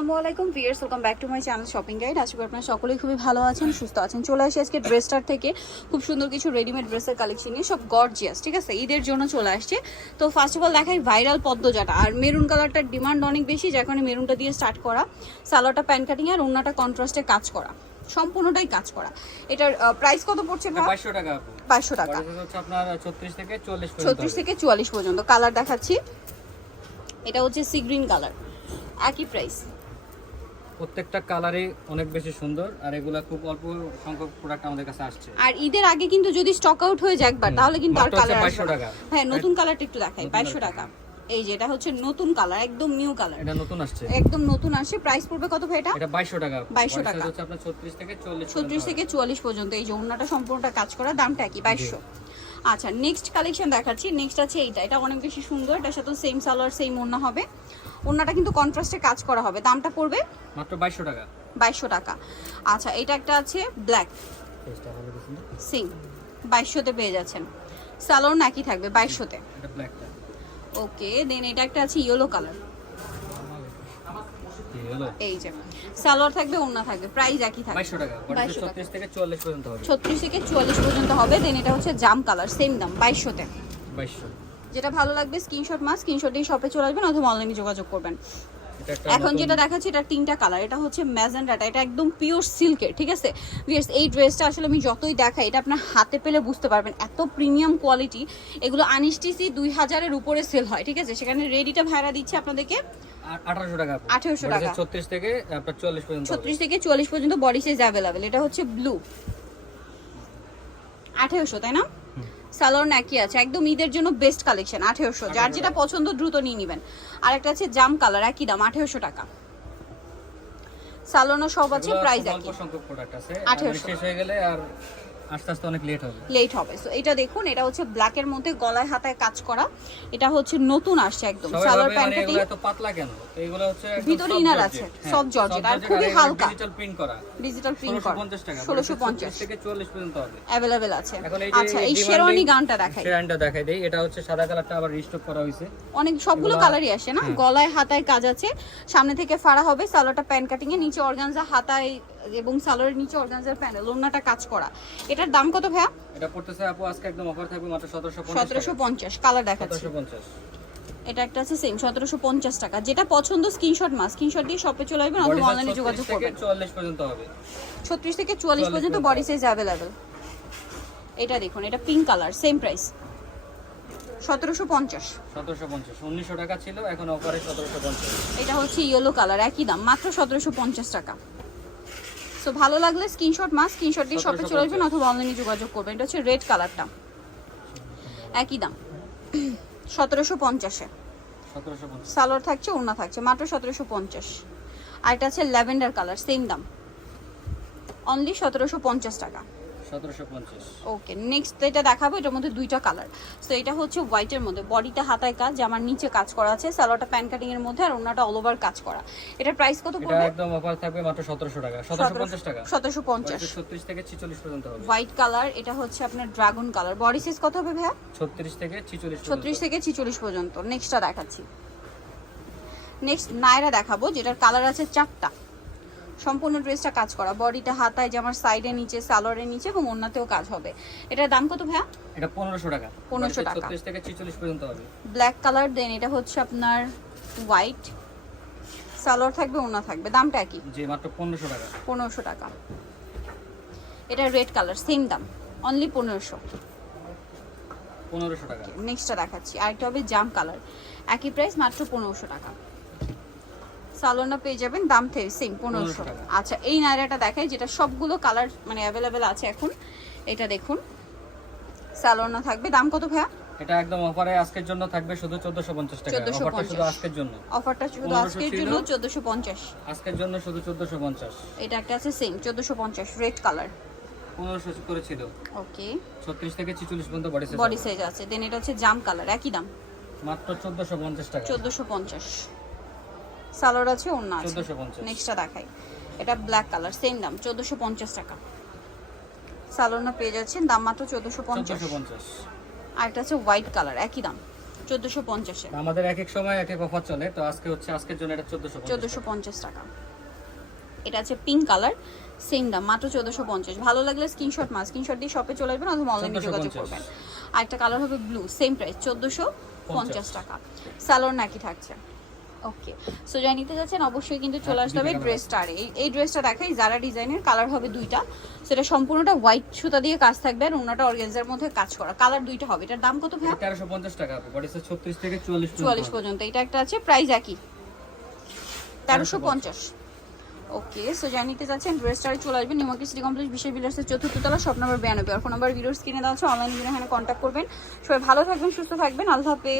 আসসালামু আলাইকুম viewers welcome back to my channel shopping guide আশা করি আপনারা সকলেই খুবই ভালো আছেন সুস্থ আছেন। চলে আসি আজকে ড্রেসটার থেকে। খুব সুন্দর কিছু রেডিমেড ড্রেসের কালেকশন নিয়ে সব গর্জিয়াস ঠিক আছে? ঈদের জন্য চলে আসছে। তো ফার্স্ট অফ অল দেখাই ভাইরাল পদ্মজাটা। আর মেরুন কালারটার ডিমান্ড অনেক বেশি যার কারণে মেরুনটা দিয়ে স্টার্ট করা। সালোয়ারটা প্যান কাটিং আর অন্যটা কন্ট্রাস্টে কাজ করা। সম্পূর্ণটাই কাজ করা। এটার প্রাইস কত পড়ছে বাইশশো টাকা বাইশশো টাকা। বড় size হচ্ছে আপনার ছত্রিশ থেকে চল্লিশ ছত্রিশ থেকে চুয়াল্লিশ পর্যন্ত। কালার দেখাচ্ছি। এটা হচ্ছে সি গ্রিন কালার একই প্রাইস প্রত্যেকটা কালারই অনেক বেশি সুন্দর আর এগুলা খুব অল্প সংখ্যক প্রোডাক্ট আমাদের কাছে আসছে। আর ঈদের আগে কিন্তু যদি স্টক আউট হয়ে যায় একবার তাহলে কিন্তু আর কালার 2200 টাকা। হ্যাঁ নতুন কালারটা একটু দেখাই নতুন বাইশশো colour। টাকা। এই যে এটা হচ্ছে নতুন কালার একদম নিউ কালার এটা নতুন আসছে। একদম নতুন আসে প্রাইস পড়বে কত ভাই এটা? এটা বাইশশো টাকা। 2200 টাকা। হচ্ছে আপনার ছত্রিশ থেকে চল্লিশ ছত্রিশ থেকে চুয়াল্লিশ পর্যন্ত এই যে অন্যটা সম্পূর্ণটা কাজ করা দামটা কি বাইশশো। আচ্ছা নেক্সট কালেকশন দেখাচ্ছি নেক্সট আছে এইটা। এটা অনেক বেশি সুন্দর এটার সাথে সেম সালোয়ার সেম ওন্না হবে। ওন্নাটা কিন্তু কন্ট্রাস্টে কাজ করা হবে। দামটা পড়বে মাত্র বাইশশো টাকা। বাইশশো টাকা। আচ্ছা এটা একটা আছে ব্ল্যাক সিং বাইশশোতে পেয়ে যাচ্ছেন। সালোয়ার নাকি থাকবে বাইশশোতে। এটা ব্ল্যাকটা ওকে দেন এটা একটা আছে ইয়েলো কালার এই যে। সালোয়ার থাকবে ওন্না থাকবে প্রাইস একই থাকবে। বাইশশো টাকা বড় size 2200 টাকা। ছত্রিশ থেকে চল্লিশ পর্যন্ত হবে। ছত্রিশ থেকে চুয়াল্লিশ পর্যন্ত হবে দেন এটা হচ্ছে জাম কালার সেম দাম বাইশশোতে। বাইশশো। যেটা ভালো লাগবে স্ক্রিনশট মাস স্ক্রিনশট দিয়ে শপে চলে আসবেন অথবা অনলাইনে যোগাযোগ করবেন। এখন যেটা দেখাচ্ছি এটা তিনটা কালার এটা হচ্ছে ম্যাজেন্ডাটা এটা একদম পিওর সিল্কের ঠিক আছে? ভিয়ার্স এই ড্রেসটা আসলে আমি যতই দেখাই এটা আপনার হাতে পেলে বুঝতে পারবেন এত প্রিমিয়াম কোয়ালিটি এগুলো আনিস্টিসি দুই হাজারের উপরে সেল হয় ঠিক আছে? সেখানে রেডিটা ভাড়া দিচ্ছে আপনাদেরকে আঠারোশো টাকা। আপু। 1800 বড় size টাকা। ছত্রিশ থেকে চল্লিশ পর্যন্ত ছত্রিশ থেকে চুয়াল্লিশ পর্যন্ত বডি সাইজ অ্যাভেলেবেল এটা হচ্ছে ব্লু আঠেরোশো তাই না? সালোয়ার নাকি আছে একদম ঈদের জন্য বেস্ট কালেকশন আঠেরোশো। যার যেটা পছন্দ দ্রুত নিয়ে নেবেন। আর একটা আছে জাম কালার একই দাম আঠেরোশো টাকা। সালোয়ারও সব আছে প্রাইস একই। অল্প সংখ্যক প্রোডাক্ট আছে। 1800 আর শেষ হয়ে গেলে আর আস্তে আস্তে অনেক লেট হবে। লেট হবে। সো এটা দেখুন এটা হচ্ছে ব্ল্যাকের মধ্যে গলায় হাতায় কাজ করা। এটা হচ্ছে নতুন আসছে একদম। সালোয়ার ভাবে প্যান্ট মানে এত পাতলা কেন? তো এগুলো হচ্ছে ভিতরে georgette। আছে, হ্যাঁ, soft georgette, আর খুবই হালকা। ডিজিটাল প্রিন্ট করা। ডিজিটাল প্রিন্ট করা। 1650 টাকা ষোলোশো 1650 পঞ্চাশ থেকে 40 পর্যন্ত হবে। অ্যাভেলেবেল আছে। আচ্ছা এই শেরওয়ানি গানটা দেখাই। শেরানটা দেখাই দেই। এটা হচ্ছে সাদা কালারটা আবার রিস্টক করা হয়েছে। অনেক সবগুলো কালারই আসে না? হ্যাঁ। গলায় হাতায় কাজ আছে। সামনে থেকে ফাড়া হবে। সালোয়ারটা প্যান কাটিং এ নিচে অর্গানজা হাতায় এবং সালোয়ারের নিচে অর্গানজার প্যানেল ওন্নাটা কাজ করা। এটার দাম কত ভাইয়া? এটা পড়তেছে আপু আজকে একদম অফার থাকবে মাত্র 1750 সতেরোশো পঞ্চাশ কালার দেখাচ্ছি। 1750 এটা একটা আছে সেম সতেরোশো পঞ্চাশ টাকা। যেটা পছন্দ স্ক্রিনশট মাস স্ক্রিনশট দিয়ে শপে চলে আসবেন অথবা অনলাইনে যোগাযোগ করবেন। 44 পর্যন্ত হবে। ছত্রিশ থেকে চুয়াল্লিশ 44 পর্যন্ত। বডি সাইজ অ্যাভেলেবেল এটা দেখুন এটা পিঙ্ক কালার সেম প্রাইস সতেরোশো পঞ্চাশ। 1750 1900 টাকা ছিল এখন অফারে 1750 এটা হচ্ছে ইয়েলো কালার একই দাম মাত্র সতেরোশো পঞ্চাশ টাকা। সো ভালো লাগলে স্ক্রিনশট মাস স্ক্রিনশট দিয়ে শপে চলে আসবেন অথবা অনলাইনে যোগাযোগ করবেন। এটা হচ্ছে রেড কালারটা একই দাম। সতেরোশো পঞ্চাশে। 1750 সালোয়ার থাকছে ওনা থাকছে মাত্র সতেরোশো পঞ্চাশ। আর এটা আছে ল্যাভেন্ডার কালার সেম দাম। অনলি সতেরোশো পঞ্চাশ টাকা। 1750 ওকে নেক্সট এটা দেখাবো এটার মধ্যে দুইটা কালার সো এটা হচ্ছে হোয়াইটের মধ্যে। বডিতে হাতায় কাজ জামার নিচে কাজ করা আছে সালোয়ারটা প্যান কাটিং এর মধ্যে আর ওনাটা অল ওভার কাজ করা। এটার প্রাইস কত পড়বে? একদম অফার থাকবে মাত্র 1700 টাকা। 1750 টাকা। সতেরোশো পঞ্চাশ। 36 থেকে 46 পর্যন্ত হবে। হোয়াইট কালার এটা হচ্ছে আপনার ড্রাগন কালার বডি সাইজ কত হবে ভাইয়া? 36 থেকে 46 ছত্রিশ থেকে ছিচল্লিশ পর্যন্ত। নেক্সটটা দেখাচ্ছি। নেক্সট নায়রা দেখাবো যেটার কালার আছে চারটা। সম্পূর্ণ ড্রেসটা কাজ করা। বডিটা হাতায় জামার সাইডে নিচে সালোয়ারের নিচে এবং অন্যতেও কাজ হবে। এটার দাম কত ভাইয়া? এটা 1500 টাকা। 1500 টাকা। 36 থেকে 46 পর্যন্ত হবে। ব্ল্যাক কালার দেন এটা হচ্ছে আপনার হোয়াইট সালোয়ার থাকবে ওনা থাকবে। দামটা কি জি মাত্র 1500 টাকা। পনেরোশো টাকা। এটা রেড কালার সেম দাম। অনলি পনেরোশো। 1500 টাকা। নেক্সটটা দেখাচ্ছি। আরেকটা হবে জাম কালার একই প্রাইস মাত্র পনেরোশো টাকা। সালোনা পেয়ে যাবেন দাম থেকে সেম পনেরোশো। 1500 টাকা। আচ্ছা এই নায়রাটা দেখাই যেটা সবগুলো কালার মানে অ্যাভেলেবেল আছে এখন এটা দেখুন। সালোনা থাকবে দাম কত ভাইয়া? এটা একদম অফারে আজকের জন্য থাকবে শুধু 1450 টাকা। 1450 অফারটা শুধু আজকের জন্য। অফারটা শুধু আজকের জন্য চোদ্দোশো পঞ্চাশ। আজকের জন্য শুধু 1450 এটা একটা আছে সেম চোদ্দোশো পঞ্চাশ রেড কালার 1500 করে ছিল। ওকে 36 থেকে 46 পর্যন্ত বডি সাইজ বডি সাইজ আছে। দেন এটা হচ্ছে জাম কালার একই দাম। মাত্র 1450 টাকা। চোদ্দোশো পঞ্চাশ। সালোয়ার আছে অন্য আছে। 1450 নেক্সটটা দেখাই। এটা ব্ল্যাক কালার সেম দাম চোদ্দোশো পঞ্চাশ টাকা। সালোয়ার পেয়ে যাচ্ছেন দাম মাত্র চোদ্দোশো পঞ্চাশ। আর একটা আছে হোয়াইট কালার একই দাম চোদ্দোশো পঞ্চাশে। আমাদের এক এক সময় এক এক অফার চলে তো আজকে হচ্ছে আজকের জন্য এটা চোদ্দশো চোদ্দোশো পঞ্চাশ টাকা। এটা আছে পিঙ্ক কালার সেম দাম মাত্র চোদ্দোশো পঞ্চাশ। ভালো লাগলে স্ক্রিনশট মাস স্ক্রিনশট দিয়ে শপে চলে আসবেন অথবা অনলাইনে যোগাযোগ করবেন। আর একটা কালার হবে ব্লু সেম প্রাইস চোদ্দোশো পঞ্চাশ টাকা। স্যালোর নাকি থাকছে? ওকে সো যাই নিতে যাচ্ছেন অবশ্যই কিন্তু চলে আসতে হবে দুইটা colour ড্রেসটা এই এই ড্রেসটা দেখাই যারা ডিজাইনের কালার হবে দুইটা। সেটা সম্পূর্ণটা হোয়াইট সুতা দিয়ে কাজ থাকবে আর অন্যটা অর্গেনজার মধ্যে কাজ করা। কালার দুইটা হবে। এটার দাম কত ভাই তেরোশো পঞ্চাশ টাকা বডি সাইজ ছত্রিশ থেকে চুয়াল্লিশ চুয়াল্লিশ পর্যন্ত। এটা একটা আছে প্রাইস একই। তেরোশো পঞ্চাশ। ওকে সো জানিয়ে নিতে চাচ্ছেন ড্রেসটারে চলে আসবেন। নিমকি সিটি কমপ্লেক্স বিশেষ বিলাসের চতুর্থ তলা শপ নম্বর বিরানব্বই। আর ফোন নাম্বার ভিডিওস কিনে দেওয়া আছে অনলাইন ভিডিও এখানে কন্ট্যাক্ট করবেন। সবাই ভালো থাকবেন সুস্থ থাকবেন। আল্লাহ হাফেজ।